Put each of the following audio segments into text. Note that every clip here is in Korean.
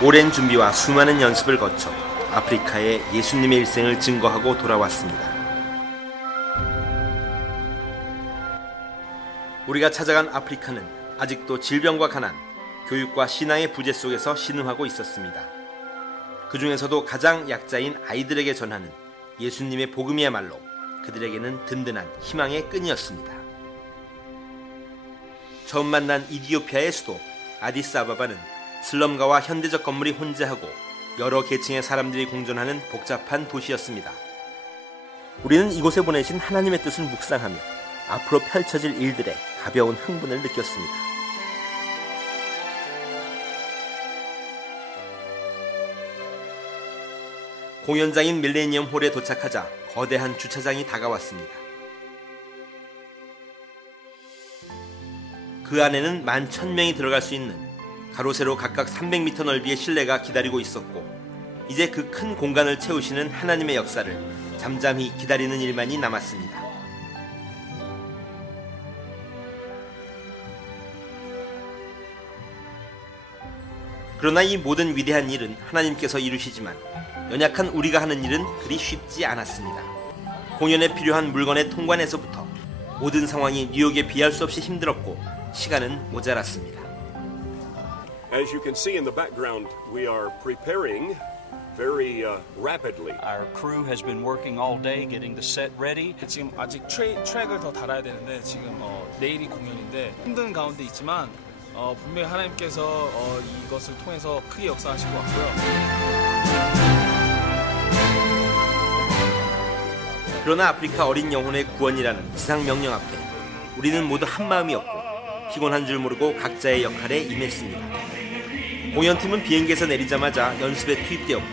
오랜 준비와 수많은 연습을 거쳐 아프리카에 예수님의 일생을 증거하고 돌아왔습니다. 우리가 찾아간 아프리카는 아직도 질병과 가난, 교육과 신앙의 부재 속에서 신음하고 있었습니다. 그 중에서도 가장 약자인 아이들에게 전하는 예수님의 복음이야말로 그들에게는 든든한 희망의 끈이었습니다. 처음 만난 이디오피아의 수도 아디스아바바는 슬럼가와 현대적 건물이 혼재하고 여러 계층의 사람들이 공존하는 복잡한 도시였습니다. 우리는 이곳에 보내신 하나님의 뜻을 묵상하며 앞으로 펼쳐질 일들에 가벼운 흥분을 느꼈습니다. 공연장인 밀레니엄 홀에 도착하자 거대한 주차장이 다가왔습니다. 그 안에는 11,000명이 들어갈 수 있는 가로 세로 각각 300m 넓이의 실내가 기다리고 있었고, 이제 그 큰 공간을 채우시는 하나님의 역사를 잠잠히 기다리는 일만이 남았습니다. 그러나 이 모든 위대한 일은 하나님께서 이루시지만 연약한 우리가 하는 일은 그리 쉽지 않았습니다. 공연에 필요한 물건의 통관에서부터 모든 상황이 뉴욕에 비할 수 없이 힘들었고 시간은 모자랐습니다. As you can see in the background, we are preparing very rapidly. Our crew has been working all day getting the set ready. 지금 아직 트랙을 더 달아야 되는데 지금 내일이 공연인데 힘든 가운데 있지만 분명히 하나님께서 이것을 통해서 크게 역사하실 것 같고요. 그러나 아프리카 어린 영혼의 구원이라는 지상 명령 앞에 우리는 모두 한마음이었고 피곤한 줄 모르고 각자의 역할에 임했습니다. 공연팀은 비행기에서 내리자마자 연습에 투입되었고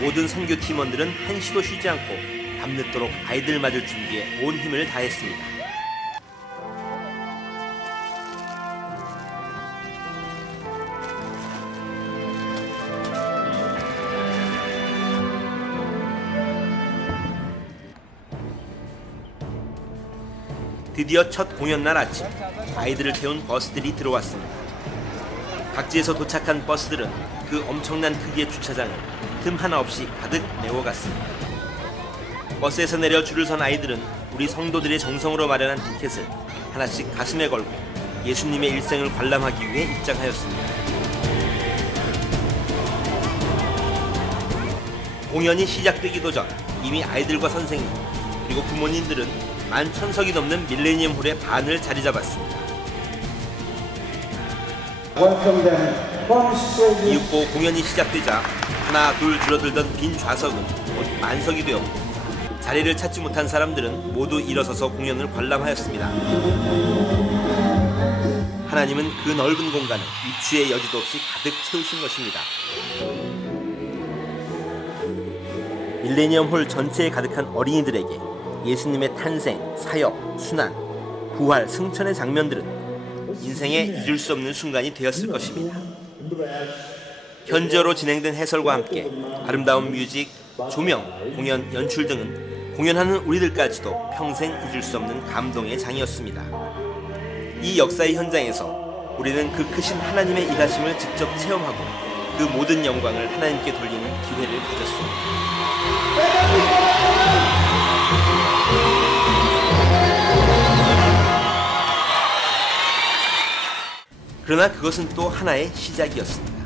모든 선교 팀원들은 한시도 쉬지 않고 밤늦도록 아이들 맞을 준비에 온 힘을 다했습니다. 드디어 첫 공연날 아침, 아이들을 태운 버스들이 들어왔습니다. 각지에서 도착한 버스들은 그 엄청난 크기의 주차장을 틈 하나 없이 가득 메워갔습니다. 버스에서 내려 줄을 선 아이들은 우리 성도들의 정성으로 마련한 티켓을 하나씩 가슴에 걸고 예수님의 일생을 관람하기 위해 입장하였습니다. 공연이 시작되기도 전 이미 아이들과 선생님 그리고 부모님들은 11,000석이 넘는 밀레니엄 홀의 반을 자리 잡았습니다. 이윽고 공연이 시작되자 하나 둘 줄어들던 빈 좌석은 곧 만석이 되었고 자리를 찾지 못한 사람들은 모두 일어서서 공연을 관람하였습니다. 하나님은 그 넓은 공간을 위치의 여지도 없이 가득 채우신 것입니다. 밀레니엄 홀 전체에 가득한 어린이들에게 예수님의 탄생, 사역, 순환, 부활, 승천의 장면들은 인생에 잊을 수 없는 순간이 되었을 것입니다. 현지어로 진행된 해설과 함께 아름다운 뮤직, 조명, 공연, 연출 등은 공연하는 우리들까지도 평생 잊을 수 없는 감동의 장이었습니다. 이 역사의 현장에서 우리는 그 크신 하나님의 일하심을 직접 체험하고 그 모든 영광을 하나님께 돌리는 기회를 가졌습니다. 그러나 그것은 또 하나의 시작이었습니다.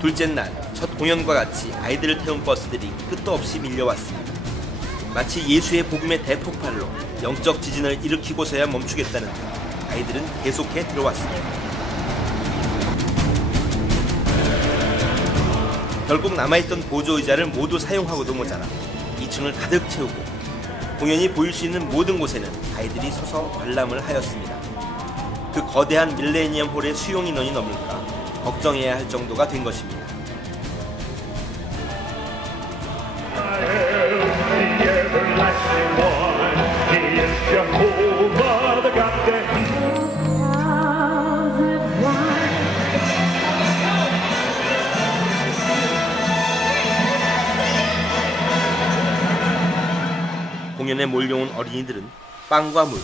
둘째 날 첫 공연과 같이 아이들을 태운 버스들이 끝도 없이 밀려왔습니다. 마치 예수의 복음의 대폭발로 영적 지진을 일으키고서야 멈추겠다는 듯 아이들은 계속해 들어왔습니다. 결국 남아있던 보조의자를 모두 사용하고도 모자라 2층을 가득 채우고 공연이 보일 수 있는 모든 곳에는 아이들이 서서 관람을 하였습니다. 그 거대한 밀레니엄 홀의 수용 인원이 넘을까 걱정해야 할 정도가 된 것입니다. 공연에 몰려온 어린이들은 빵과 물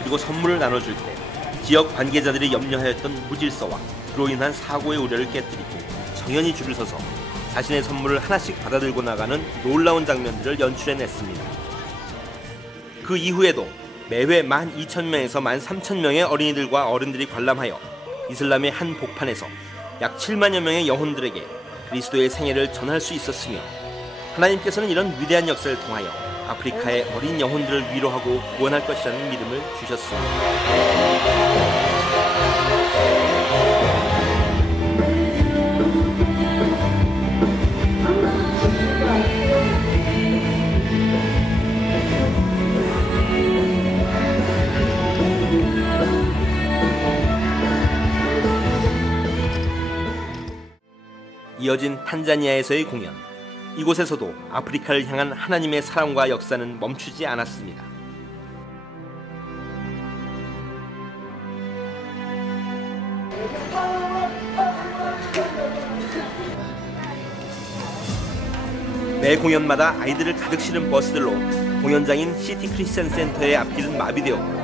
그리고 선물을 나눠줄 때 지역 관계자들이 염려하였던 무질서와 그로 인한 사고의 우려를 깨뜨리고 정연히 줄을 서서 자신의 선물을 하나씩 받아들고 나가는 놀라운 장면들을 연출해냈습니다. 그 이후에도 매회 12,000명에서 13,000명의 어린이들과 어른들이 관람하여 이슬람의 한 복판에서 약 7만여 명의 영혼들에게 그리스도의 생애를 전할 수 있었으며, 하나님께서는 이런 위대한 역사를 통하여 아프리카의 어린 영혼들을 위로하고 구원할 것이라는 믿음을 주셨습니다. 이어진 탄자니아에서의 공연. 이곳에서도 아프리카를 향한 하나님의 사랑과 역사는 멈추지 않았습니다. 매 공연마다 아이들을 가득 실은 버스들로 공연장인 시티 크리스천 센터의 앞길은 마비되었고,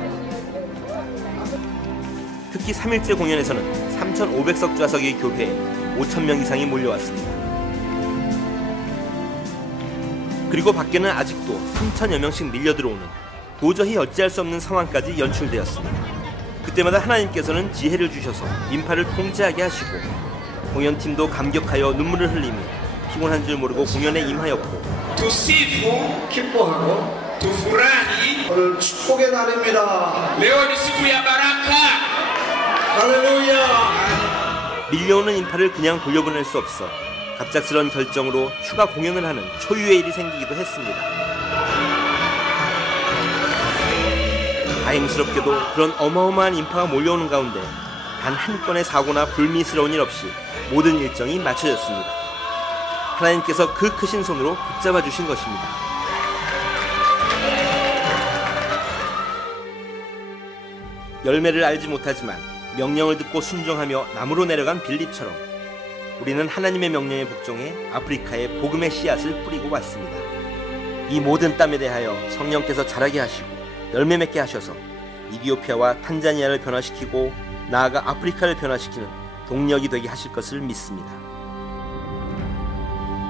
특히 3일째 공연에서는 3,500석 좌석의 교회에 5,000명 이상이 몰려왔습니다. 그리고 밖에는 아직도 3,000여 명씩 밀려 들어오는 도저히 어찌할 수 없는 상황까지 연출되었습니다. 그때마다 하나님께서는 지혜를 주셔서 인파를 통제하게 하시고, 공연팀도 감격하여 눈물을 흘리며 피곤한 줄 모르고 공연에 임하였고, tusifu 기뻐하고 tufurahi 오늘 축복의 날입니다. leo ni siku ya baraka. 할렐루야. 밀려오는 인파를 그냥 돌려보낼 수 없어 갑작스런 결정으로 추가 공연을 하는 초유의 일이 생기기도 했습니다. 다행스럽게도 그런 어마어마한 인파가 몰려오는 가운데 단 한 건의 사고나 불미스러운 일 없이 모든 일정이 마쳐졌습니다. 하나님께서 그 크신 손으로 붙잡아 주신 것입니다. 열매를 알지 못하지만 명령을 듣고 순종하며 남으로 내려간 빌립처럼 우리는 하나님의 명령에 복종해 아프리카에 복음의 씨앗을 뿌리고 왔습니다. 이 모든 땀에 대하여 성령께서 자라게 하시고 열매 맺게 하셔서 이디오피아와 탄자니아를 변화시키고 나아가 아프리카를 변화시키는 동력이 되게 하실 것을 믿습니다.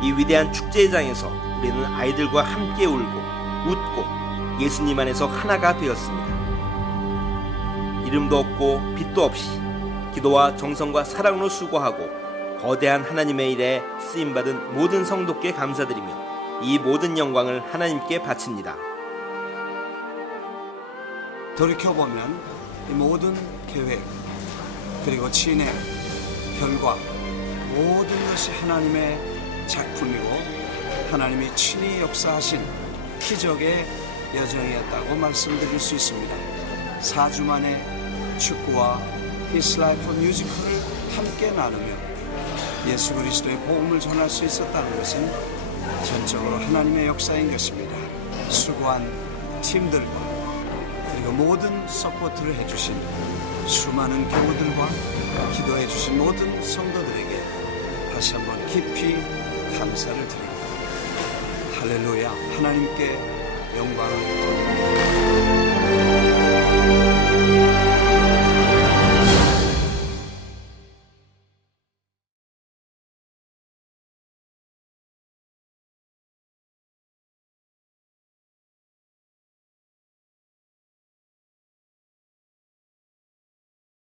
이 위대한 축제의 장에서 우리는 아이들과 함께 울고 웃고 예수님 안에서 하나가 되었습니다. 이름도 없고 빛도 없이 기도와 정성과 사랑으로 수고하고 거대한 하나님의 일에 쓰임받은 모든 성도께 감사드리며 이 모든 영광을 하나님께 바칩니다. 돌이켜보면 이 모든 계획 그리고 진행, 결과 모든 것이 하나님의 작품이고 하나님이 친히 역사하신 기적의 여정이었다고 말씀드릴 수 있습니다. 4주 만에 축구와 His Life 뮤지컬을 함께 나누며 예수 그리스도의 복음을 전할 수 있었다는 것은 전적으로 하나님의 역사인 것입니다. 수고한 팀들과 그리고 모든 서포트를 해주신 수많은 교우들과 기도해 주신 모든 성도들에게 다시 한번 깊이 감사를 드립니다. 할렐루야. 하나님께 영광을